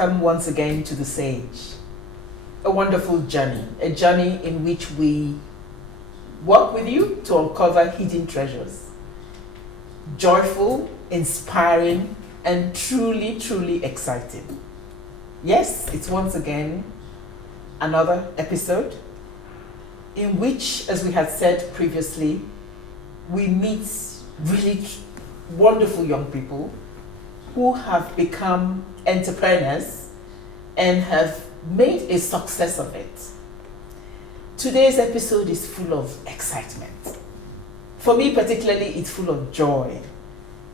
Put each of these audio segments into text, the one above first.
Welcome once again to the Sage. A wonderful journey, a journey in which we work with you to uncover hidden treasures. Joyful, inspiring, and truly, truly exciting. Yes, it's once again another episode in which, as we had said previously, we meet really wonderful young people who have become entrepreneurs and have made a success of it. Today's episode is full of excitement. For me particularly, it's full of joy.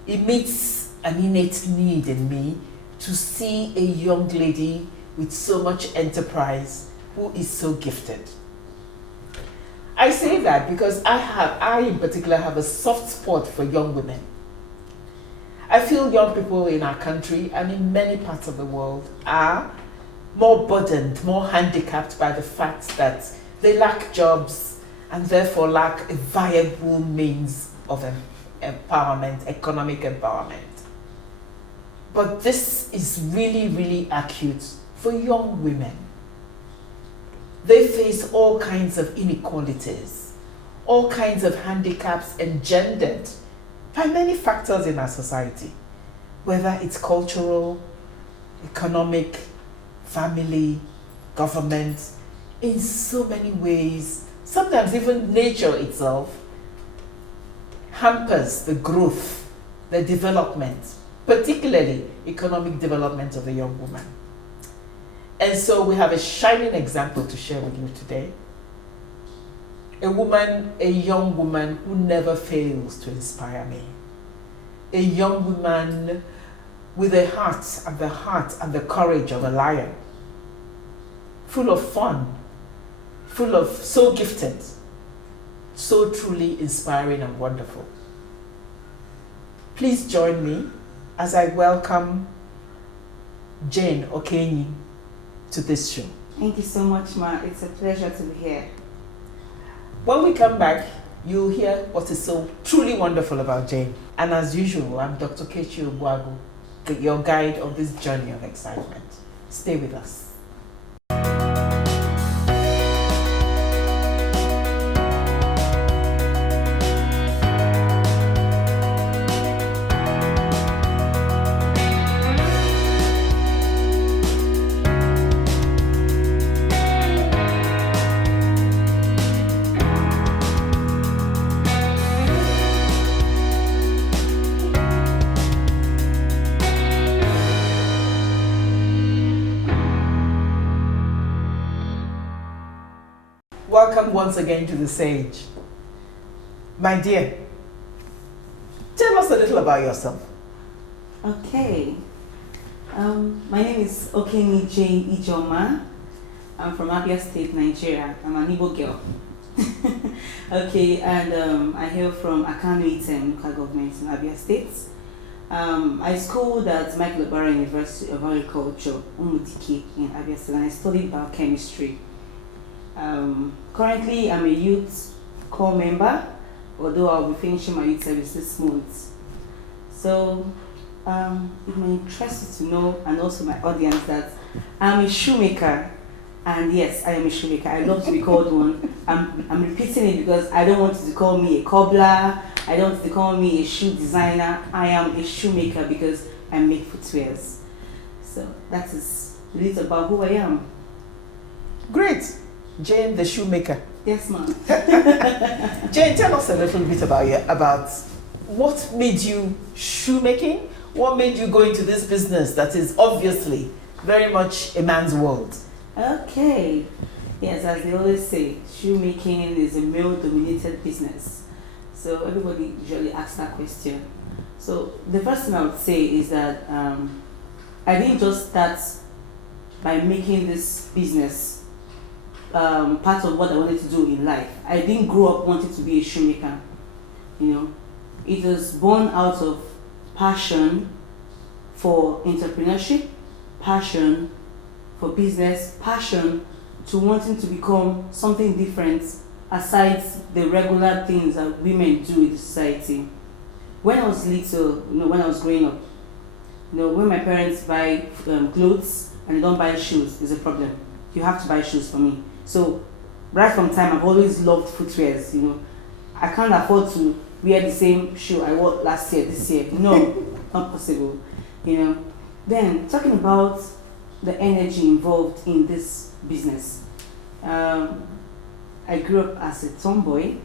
It meets an innate need in me to see a young lady with so much enterprise who is so gifted. I say that because I in particular have a soft spot for young women. I feel young people in our country and in many parts of the world are more burdened, more handicapped by the fact that they lack jobs and therefore lack a viable means of empowerment, economic empowerment. But this is really, really acute for young women. They face all kinds of inequalities, all kinds of handicaps engendered by many factors in our society, whether it's cultural, economic, family, government, in so many ways. Sometimes even nature itself hampers the growth, the development, particularly economic development of the young woman. And so we have a shining example to share with you today. A woman, a young woman who never fails to inspire me. A young woman with a heart and the courage of a lion. Full of fun, full of so gifted, so truly inspiring and wonderful. Please join me as I welcome Jane Okenyi to this show. Thank you so much, Ma. It's a pleasure to be here. When we come back, you'll hear what is so truly wonderful about Jane. And as usual, I'm Dr. Kechi Obuagu, your guide on this journey of excitement. Stay with us. Welcome once again to the Sage. My dear, tell us a little about yourself. Okay. My name is Okenyi J. Ijeoma. I'm from Abia State, Nigeria. I'm an Igbo girl. Okay, and I hail from Akano Item local government in Abia State. I schooled at Michael Obara University of Agriculture, Umudike in Abia State, and I studied biochemistry. Currently, I'm a youth corps member, although I'll be finishing my youth service this month. So, it may interest you to know, and also my audience, that I'm a shoemaker. And yes, I am a shoemaker. I love to be called one. I'm repeating it because I don't want you to call me a cobbler. I don't want you to call me a shoe designer. I am a shoemaker because I make footwears. So that is a little about who I am. Great. Jane the shoemaker. Yes, ma'am. Jane, tell us a little bit about what made you shoemaking? What made you go into this business that is obviously very much a man's world? Okay. Yes, as they always say, shoemaking is a male-dominated business. So everybody usually asks that question. So the first thing I would say is that I didn't just start by making this business part of what I wanted to do in life. I didn't grow up wanting to be a shoemaker. You know, it was born out of passion for entrepreneurship, passion for business, passion to wanting to become something different aside the regular things that women do in the society. When I was little, when I was growing up, when my parents buy clothes, and they don't buy shoes, it's a problem. You have to buy shoes for me. So right from time, I've always loved footwears. I can't afford to wear the same shoe I wore last year, this year. No, not possible. Then talking about the energy involved in this business. I grew up as a tomboy.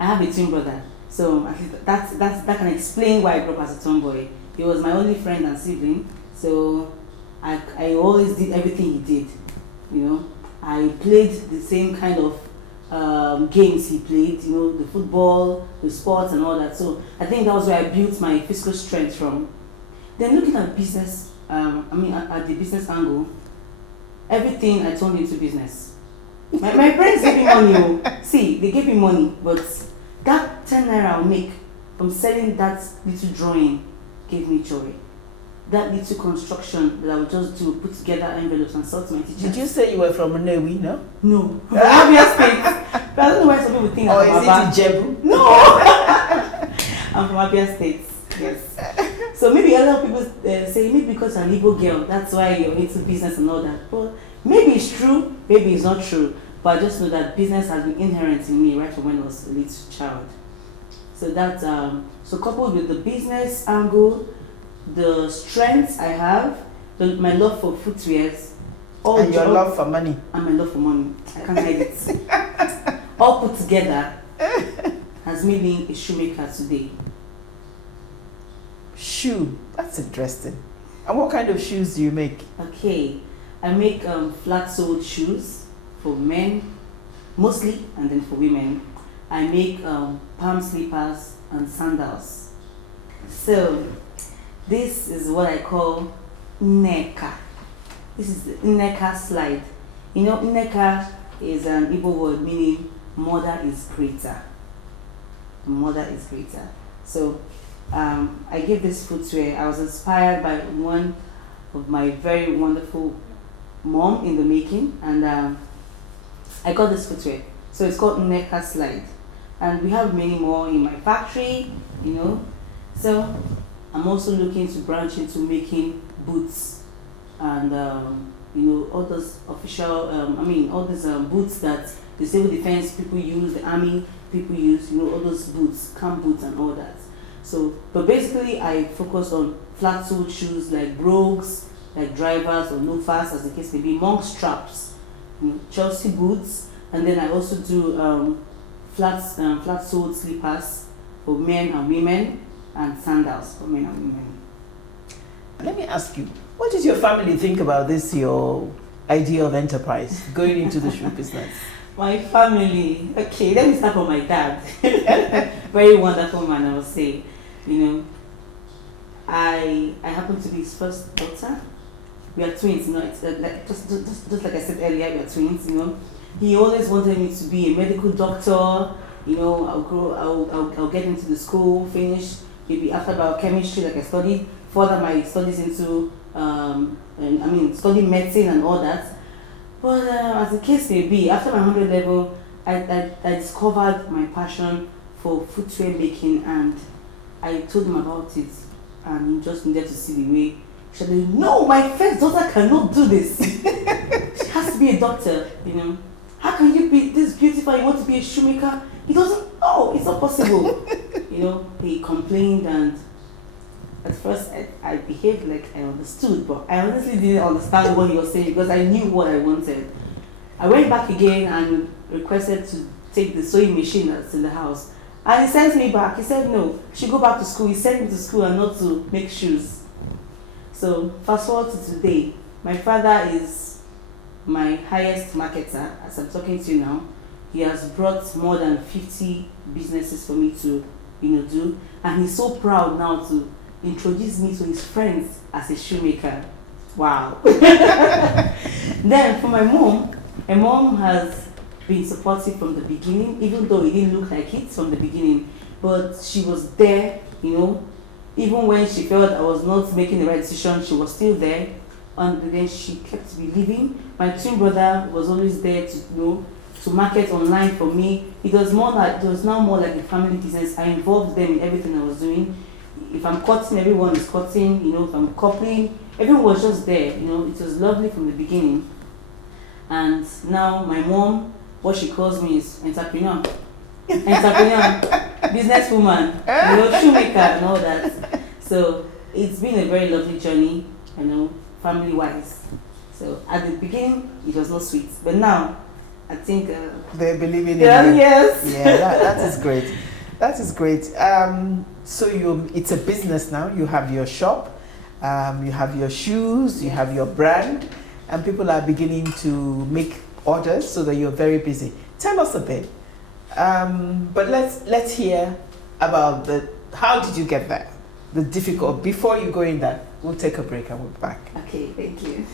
I have a twin brother, so at least that can explain why I grew up as a tomboy. He was my only friend and sibling, so I always did everything he did. I played the same kind of games he played, the football, the sports and all that. So I think that was where I built my physical strength from. Then looking at business, at the business angle, everything I turned into business. My parents gave me money. See, they gave me money, but that 10 naira I'll make from selling that little drawing gave me joy. That little construction that I would just do, put together envelopes and sell to my teachers. Did you say you were from Newi, no? No. From Abia State. But I don't know why some people think I'm from Abia. Is it Ijebu? No! I'm from Abia State. Yes. So maybe a lot of people say, maybe because I'm an Igbo girl, that's why you're into business and all that. But maybe it's true, maybe it's not true. But I just know that business has been inherent in me right from when I was a little child. So that, so coupled with the business angle, the strengths I have, my love for footwears, and your love for money. And my love for money. I can't hide it. All put together has made me a shoemaker today. Shoe, that's interesting. And what kind of shoes do you make? Okay, I make flat-soled shoes for men, mostly, and then for women. I make palm slippers and sandals. So, this is what I call Nneka. This is the Nneka slide. Nneka is an Igbo word meaning mother is greater. Mother is greater. So, I gave this footwear. I was inspired by one of my very wonderful mom in the making, and I got this footwear. So it's called Nneka slide, and we have many more in my factory. So I'm also looking to branch into making boots and all those official all these boots that the civil defense people use, the army people use, all those boots, camp boots and all that. So, but basically I focus on flat-soled shoes like brogues, like drivers or loafers, as the case may be, monk straps, Chelsea boots, and then I also do flat-soled slippers for men and women, and sandals for men and women. Let me ask you, what did your family think about this, your idea of enterprise, going into the shoe business? My family, okay, let me start from my dad. Very wonderful man, I would say. I happen to be his first daughter. We are twins, it's like, just like I said earlier, we are twins, He always wanted me to be a medical doctor, I'll get into the school, finish, maybe after biochemistry, like I studied, further my studies into, study medicine and all that. But as the case may be, after my 100 level, I discovered my passion for footwear making, and I told him about it, and he just needed to see the way. She said, no, my first daughter cannot do this. She has to be a doctor, How can you be this beautiful, you want to be a shoemaker? He doesn't know, it's not possible. He complained, and at first I behaved like I understood, but I honestly didn't understand what he was saying because I knew what I wanted. I went back again and requested to take the sewing machine that's in the house. And he sent me back. He said, no, she go back to school. He sent me to school and not to make shoes. So fast forward to today. My father is my highest marketer as I'm talking to you now. He has brought more than 50 businesses for me to do. And he's so proud now to introduce me to his friends as a shoemaker. Wow. Then for my mom has been supportive from the beginning, even though it didn't look like it from the beginning. But she was there, even when she felt I was not making the right decision, she was still there. And then she kept believing. My twin brother was always there to market online for me. It was now more like a family business. I involved them in everything I was doing. if I'm cutting, everyone is cutting. If I'm coupling, everyone was just there. It was lovely from the beginning. And now my mom, what she calls me is entrepreneur, businesswoman, shoemaker and all that. So it's been a very lovely journey, family-wise. So at the beginning, it was not sweet, but now I think they believe in it. Yes. Yeah, that is great. That is great. So it's a business now. You have your shop, you have your shoes, you have your brand, and people are beginning to make orders so that you're very busy. Tell us a bit. But let's hear about how did you get there? The difficult. Before you go in that, we'll take a break and we'll be back. Okay, thank you.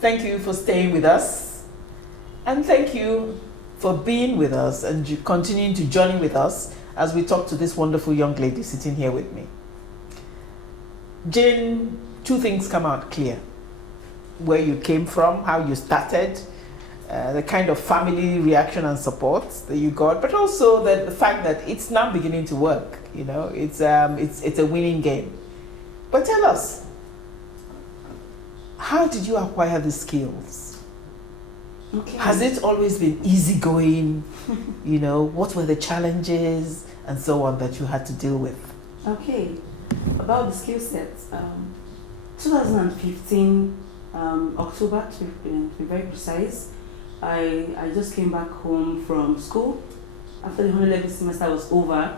Thank you for staying with us, and thank you for being with us and continuing to journey with us as we talk to this wonderful young lady sitting here with me. Jane, two things come out clear: where you came from, how you started, the kind of family reaction and support that you got, but also the fact that it's now beginning to work. It's a winning game. But tell us, how did you acquire the skills? Okay. Has it always been easygoing? What were the challenges and so on that you had to deal with? Okay, about the skill sets. 2015, October to be very precise, I just came back home from school. After the 111th semester was over,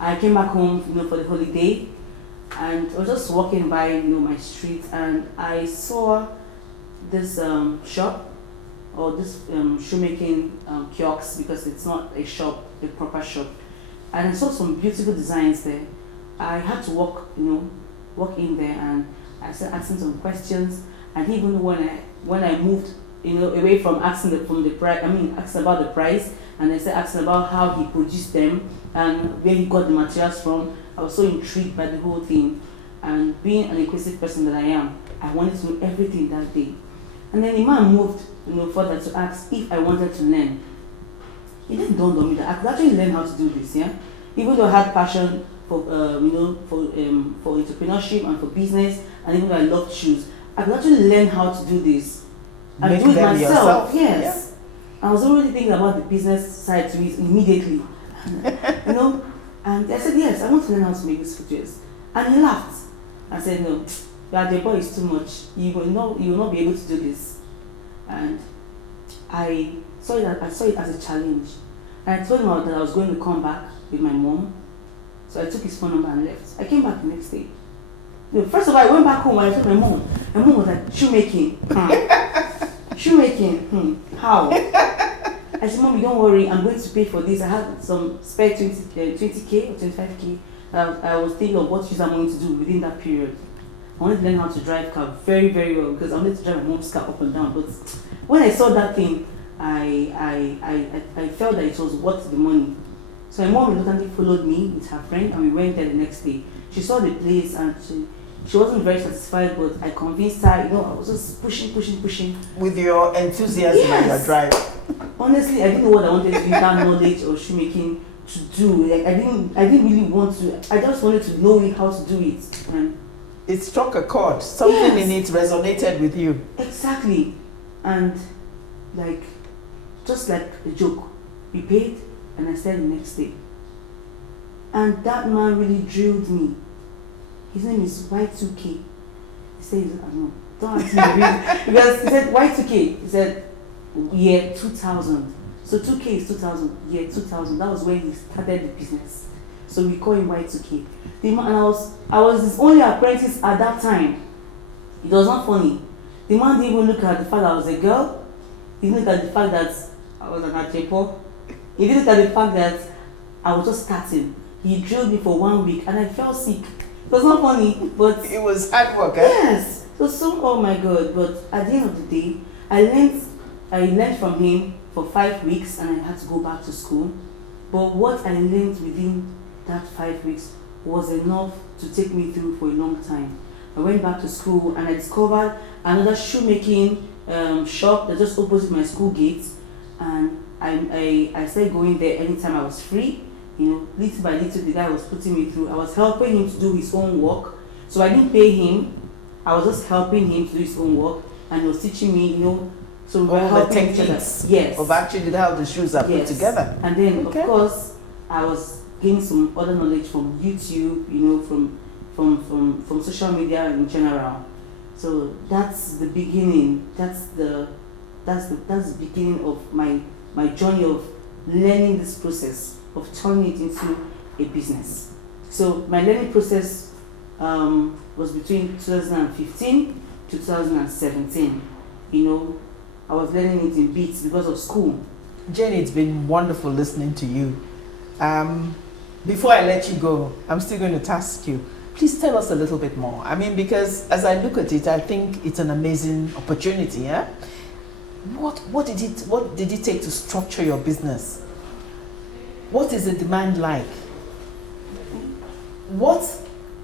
I came back home for the holiday. And I was just walking by, my street, and I saw this shop, or this shoemaking kiosk, because it's not a shop, a proper shop. And I saw some beautiful designs there. I had to walk in there, and I started asking some questions. And even when I moved, away from asking asking about the price, and I started asking about how he produced them and where he got the materials from. I was so intrigued by the whole thing, and being an inquisitive person that I am, I wanted to know everything that day. And then the man moved, further to ask if I wanted to learn. It didn't dawn on me that I could actually learn how to do this. Yeah, even though I had passion for for entrepreneurship and for business, and even though I loved shoes, I could actually learn how to do this and do it myself. Yourself. Yes, yeah. I was already thinking about the business side to it immediately. And I said, yes, I want to learn how to make these footwears. And he laughed. I said, no, the boy is too much. You will not be able to do this. And I saw it as a challenge. And I told him that I was going to come back with my mom. So I took his phone number and left. I came back the next day. First of all, I went back home and I told my mom. My mom was like, shoemaking. Shoemaking. How? I said, Mommy, don't worry, I'm going to pay for this. I had some spare 20K or 25K. I was thinking of what shoes I'm going to do within that period. I wanted to learn how to drive car very, very well, because I wanted to drive my mom's car up and down. But when I saw that thing, I felt that it was worth the money. So my mom reluctantly followed me with her friend, and we went there the next day. She saw the place, and she wasn't very satisfied, but I convinced her. I was just pushing. With your enthusiasm and your drive. Honestly, I didn't know what I wanted to use that knowledge of shoemaking to do. Like I didn't really want to. I just wanted to know how to do it. And it struck a chord. Something in it resonated with you. Exactly, and just like a joke, we paid, and I started the next day. And that man really drilled me. His name is Y2K. He said, no, don't ask me the reason. Because he said Y2K. He said, year 2000. So 2K is 2000. Year 2000. That was when he started the business. So we call him Y2K. And I was his only apprentice at that time. It was not funny. The man didn't even look at the fact that I was a girl. He didn't look at the fact that I was an achepo. He didn't look at the fact that I was just starting. He drilled me for 1 week and I fell sick. It was not funny, but It was hard work, eh? yes. So oh my God! But at the end of the day, I learned from him for 5 weeks, and I had to go back to school. But what I learned within that 5 weeks was enough to take me through for a long time. I went back to school and I discovered another shoemaking shop that just opposite my school gates, and I started going there anytime I was free. You know, little by little, the guy was putting me through. I was helping him to do his own work, so I didn't pay him. I was just helping him to do his own work, and he was teaching me, you know. So we were All the helping each other. techniques Yes. of actually how the shoes are put Yes. together. And then, Okay. of course, I was gaining some other knowledge from YouTube, you know, from social media in general. So that's the beginning. That's the beginning of my journey of learning this process of turning it into a business. So my learning process was between 2015 to 2017. You know, I was learning it in bits because of school. Jenny, it's been wonderful listening to you. Before I let you go, I'm still going to task you. Please tell us a little bit more. I mean, because as I look at it, I think it's an amazing opportunity. Yeah. What did it take to structure your business? What is the demand like? What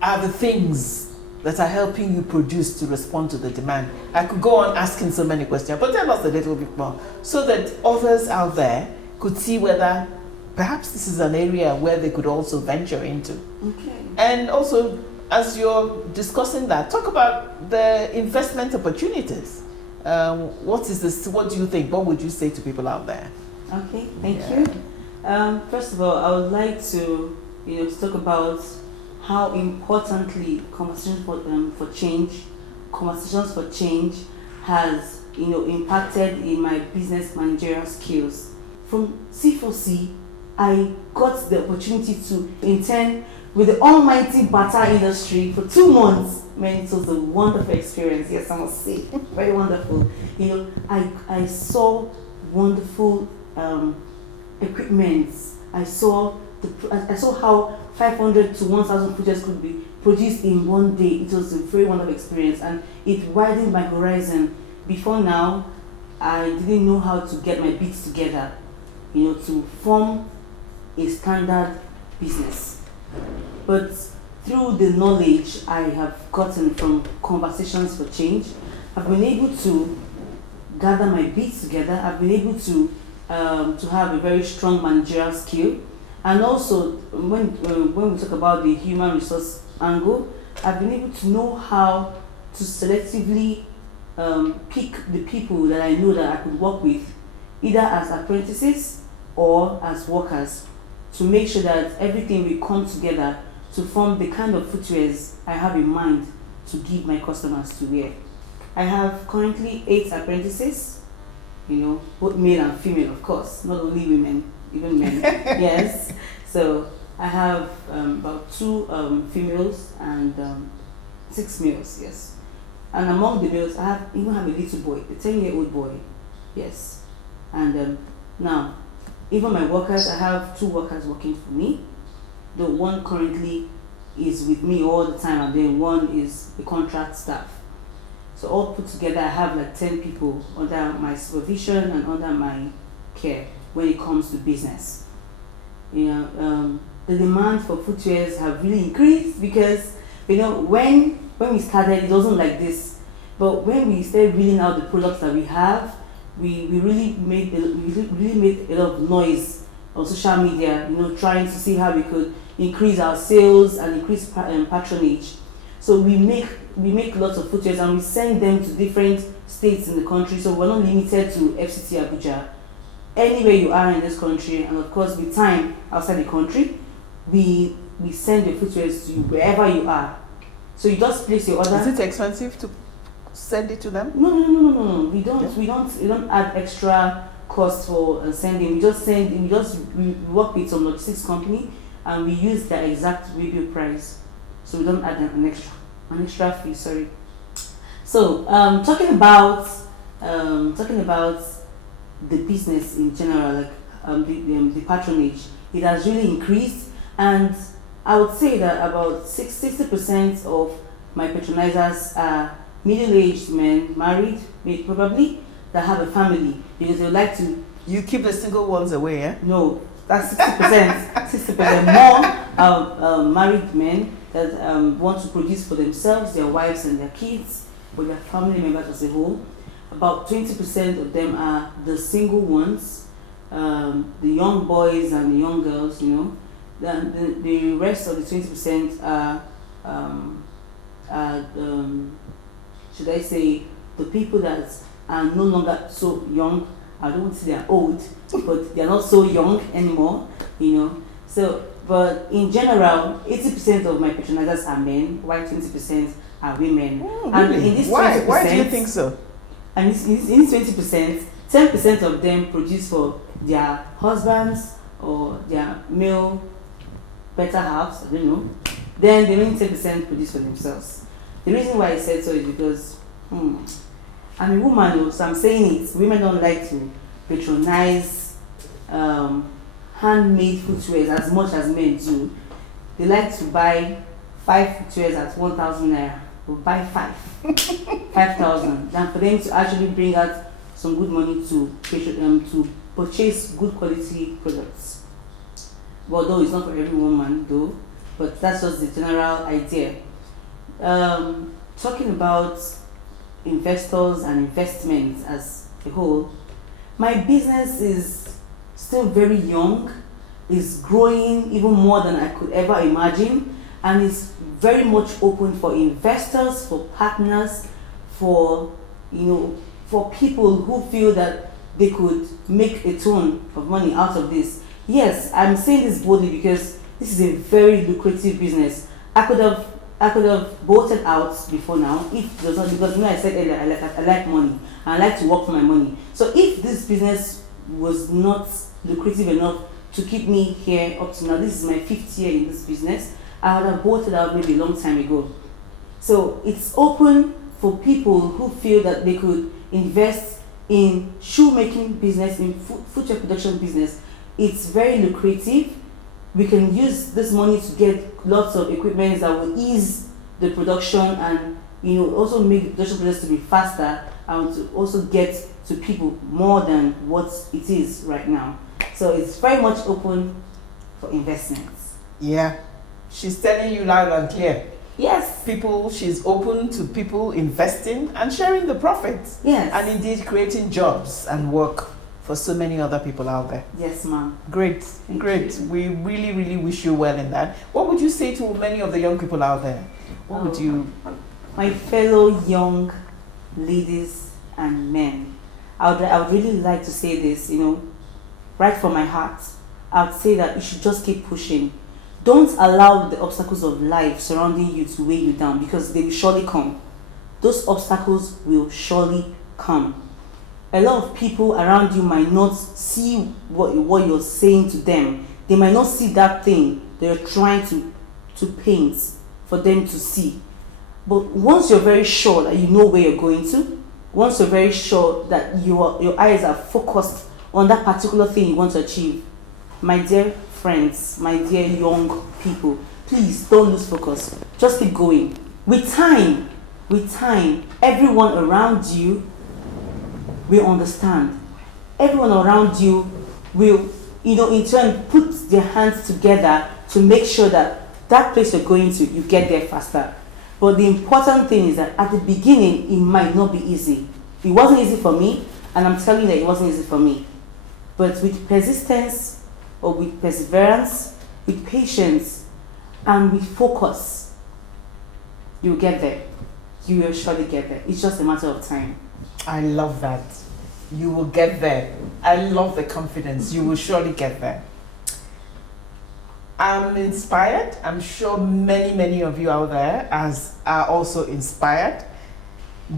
are the things that are helping you produce to respond to the demand? I could go on asking so many questions, but tell us a little bit more so that others out there could see whether perhaps this is an area where they could also venture into. Okay. And also, as you're discussing that, talk about the investment opportunities. What is this? What do you think? What would you say to people out there? Okay, thank you. First of all, I would like to, to talk about how importantly conversations for change has, impacted in my business managerial skills. From C4C, I got the opportunity to intern with the almighty butter industry for 2 months. Man, it was a wonderful experience. Yes, I must say, very wonderful. I saw wonderful equipment. I saw how 500 to 1,000 projects could be produced in one day. It was a very wonderful experience, and it widened my horizon. Before now, I didn't know how to get my bits together, to form a standard business. But through the knowledge I have gotten from conversations for change, I've been able to gather my bits together. I've been able to have a very strong managerial skill. And also, when we talk about the human resource angle, I've been able to know how to selectively pick the people that I know that I could work with, either as apprentices or as workers, to make sure that everything will come together to form the kind of footwears I have in mind to give my customers to wear. I have currently 8 apprentices, both male and female, of course, not only women, even men. Yes. So I have about 2 females and 6 males. Yes. And among the males, I even have a little boy, a 10-year-old boy. Yes. And now, even my workers, I have 2 workers working for me. The one currently is with me all the time, and then one is a contract staff. So all put together, I have like 10 people under my supervision and under my care when it comes to business. The demand for footwears have really increased because, when we started, it wasn't like this. But when we started reeling out the products that we have, we really made a lot of noise on social media, trying to see how we could increase our sales and increase patronage. So we make lots of footwears and we send them to different states in the country. So we're not limited to FCT Abuja. Anywhere you are in this country, and of course with time outside the country, we send your footwears to you wherever you are. So you just place your order. Is it expensive to send it to them? No. We don't add extra cost for sending. We work with some logistics company and we use their exact retail price. So we don't add an extra fee, sorry. So talking about the business in general, like the patronage, it has really increased. And I would say that about 60% of my patronizers are middle-aged men, married, maybe probably, that have a family, because they would like to. You keep the single ones away, eh? No, that's 60%. 60% more married men that want to produce for themselves, their wives and their kids, for their family members as a whole. About 20% of them are the single ones, the young boys and the young girls, you know. Then the rest of the 20% are, should I say, the people that are no longer so young. I don't want to say they're old, but they're not so young anymore, you know. So, but in general, 80% of my patronizers are men, while 20% are women. Oh, And really? in this 20%, Why do you think so? And in this 20%, 10% of them produce for their husbands or their male better halves, I don't know. Then the remaining 10% produce for themselves. The reason why I said so is because I'm a woman, so I'm saying it. Women don't like to patronize handmade footwear as much as men do. They like to buy 5 footwears at 1,000 naira. Or buy 5,000. Than for them to actually bring out some good money to purchase good quality products. Although it's not for every woman, though, but that's just the general idea. Talking about investors and investments as a whole, my business is still very young, is growing even more than I could ever imagine, and is very much open for investors, for partners, for for people who feel that they could make a ton of money out of this. Yes, I'm saying this boldly because this is a very lucrative business. I could have bolted out before now if it was not, because I said earlier I like money and I like to work for my money. So if this business was not lucrative enough to keep me here up to now, this is my 5th year in this business, I would have bolted out maybe a long time ago. So it's open for people who feel that they could invest in shoemaking business, in footwear production business. It's very lucrative. We can use this money to get lots of equipment that will ease the production and also make the production process to be faster and to also get to people more than what it is right now. So it's very much open for investments. Yeah, she's telling you loud and clear. Yes. She's open to people investing and sharing the profits. Yes. And indeed creating jobs and work for so many other people out there. Yes, ma'am. Great, great. We really, really wish you well in that. What would you say to many of the young people out there? What would you... My fellow young ladies and men, I would really like to say this, right from my heart. I would say that you should just keep pushing. Don't allow the obstacles of life surrounding you to weigh you down, because they will surely come. Those obstacles will surely come. A lot of people around you might not see what you're saying to them. They might not see that thing they're trying to paint for them to see. But once you're very sure that you know where you're going to, once you're very sure that your eyes are focused on that particular thing you want to achieve, my dear friends, my dear young people, please don't lose focus. Just keep going. With time, everyone around you will understand. Everyone around you will, in turn put their hands together to make sure that that place you're going to, you get there faster. But the important thing is that at the beginning, it might not be easy. It wasn't easy for me, and I'm telling you that it wasn't easy for me. But with persistence, or with perseverance, with patience, and with focus, you'll get there. You will surely get there. It's just a matter of time. I love that. You will get there. I love the confidence. You will surely get there. I'm inspired. I'm sure many, many of you out there are also inspired.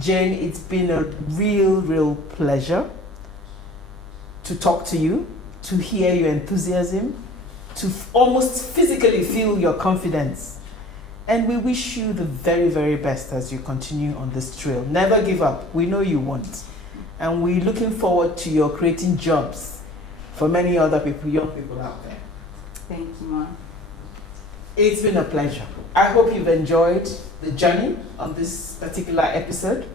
Jane, it's been a real pleasure to talk to you, to hear your enthusiasm, to almost physically feel your confidence. And we wish you the very, very best as you continue on this trail. Never give up. We know you won't. And we're looking forward to your creating jobs for many other people, young people out there. Thank you, Ma. It's been a pleasure. I hope you've enjoyed the journey on this particular episode.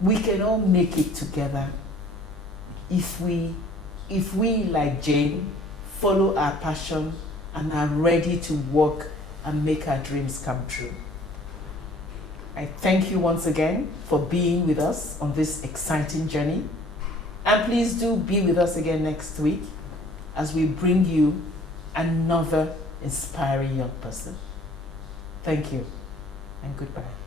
We can all make it together if we like Jane, follow our passion and are ready to work and make our dreams come true. I thank you once again for being with us on this exciting journey. And please do be with us again next week as we bring you another inspiring young person. Thank you and goodbye.